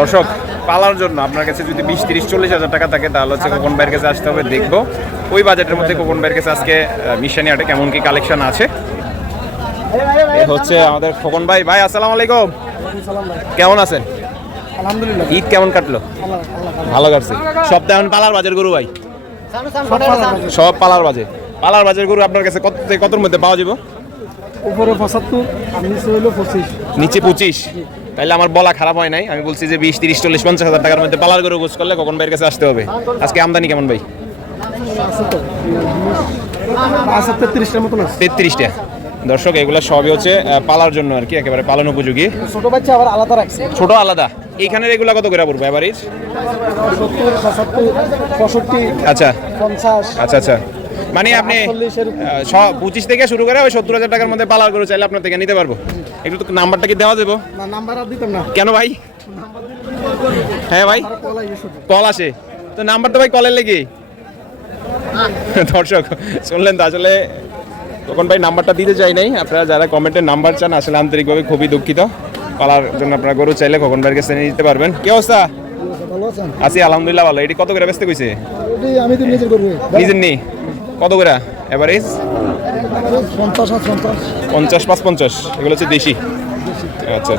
দর্শক, পালার জন্য আপনার কাছে যদি 20, 30, 40 হাজার টাকা থাকে তাহলে হচ্ছে খোকন ভাইয়ের কাছে আসতে হবে। দেখবো ওই বাজেটের মধ্যে খোকন ভাইয়ের কাছে আজকে মিশানি হাটে কেমন কি কালেকশন আছে। এই হচ্ছে আমাদের খোকন ভাই। ভাই আসসালামু আলাইকুম, কেমন আছেন? আলহামদুলিল্লাহ। ঈদ কেমন কাটলো? ভালো কাটছে। সব তেমন পালার বাজার গরু ভাই, সব পালার বাজে। পালার বাজার গরু আপনার কাছে কত থেকে কতর মধ্যে পাওয়া যাবে? উপরে 75 আর নিচে হইলো 25। নিচে 25? তাইলে আমার বলা খারাপ হয় নাই। আমি বলছি যে 20, 30, 40, 50 হাজার টাকার মধ্যে পালার গরু গোছ করলে খোকন ভাইয়ের কাছে আসতে হবে। আজকে আমদানি কেমন ভাই? আছে তো আছে 33টার মতন আছে। 33টা। দর্শক, এগুলো সবই হচ্ছে পালার জন্য আর কি, একেবারে পালন উপযোগী। ছোট বাচ্চা আবার আলাদা রাখছে। ছোট আলাদা। এইখানের এগুলো কত করে পড়বে এভারেজ? 70 75 65। আচ্ছা 50। আচ্ছা আচ্ছা, মানে আপনি 25 থেকে শুরু করে ওই 70 হাজার টাকার মধ্যে পালার গরু চাইলে আপনার থেকে নিতে পারবো। একটু তো নাম্বারটা কি দেওয়া যাবো? না, নাম্বার আর দিতাম না। কেন ভাই? হ্যাঁ ভাই, কল আসে তো, নাম্বার তো ভাই কলের লেগে। দর্শক শুনলেন তো, আসলে তখন ভাই নাম্বারটা দিতে চাই নাই। আপনারা যারা কমেন্টে নাম্বার চান আসলে আন্তরিকভাবে খুবই দুঃখিত। পালার জন্য আপনারা গরু চাইলে খোকন ভাইয়ের কাছে নিয়ে নিতে পারবেন। কি অবস্থা? ভালো আছেন? আছি আলহামদুলিল্লাহ ভালো। এটি কত করে বেচতে কইছে? এটি আমি তো নিজের করব। নিজের নেই? কত করে এভারেজ? 50 আর 50। 50, 55 এগুলো হচ্ছে দেশি। আচ্ছা আচ্ছা।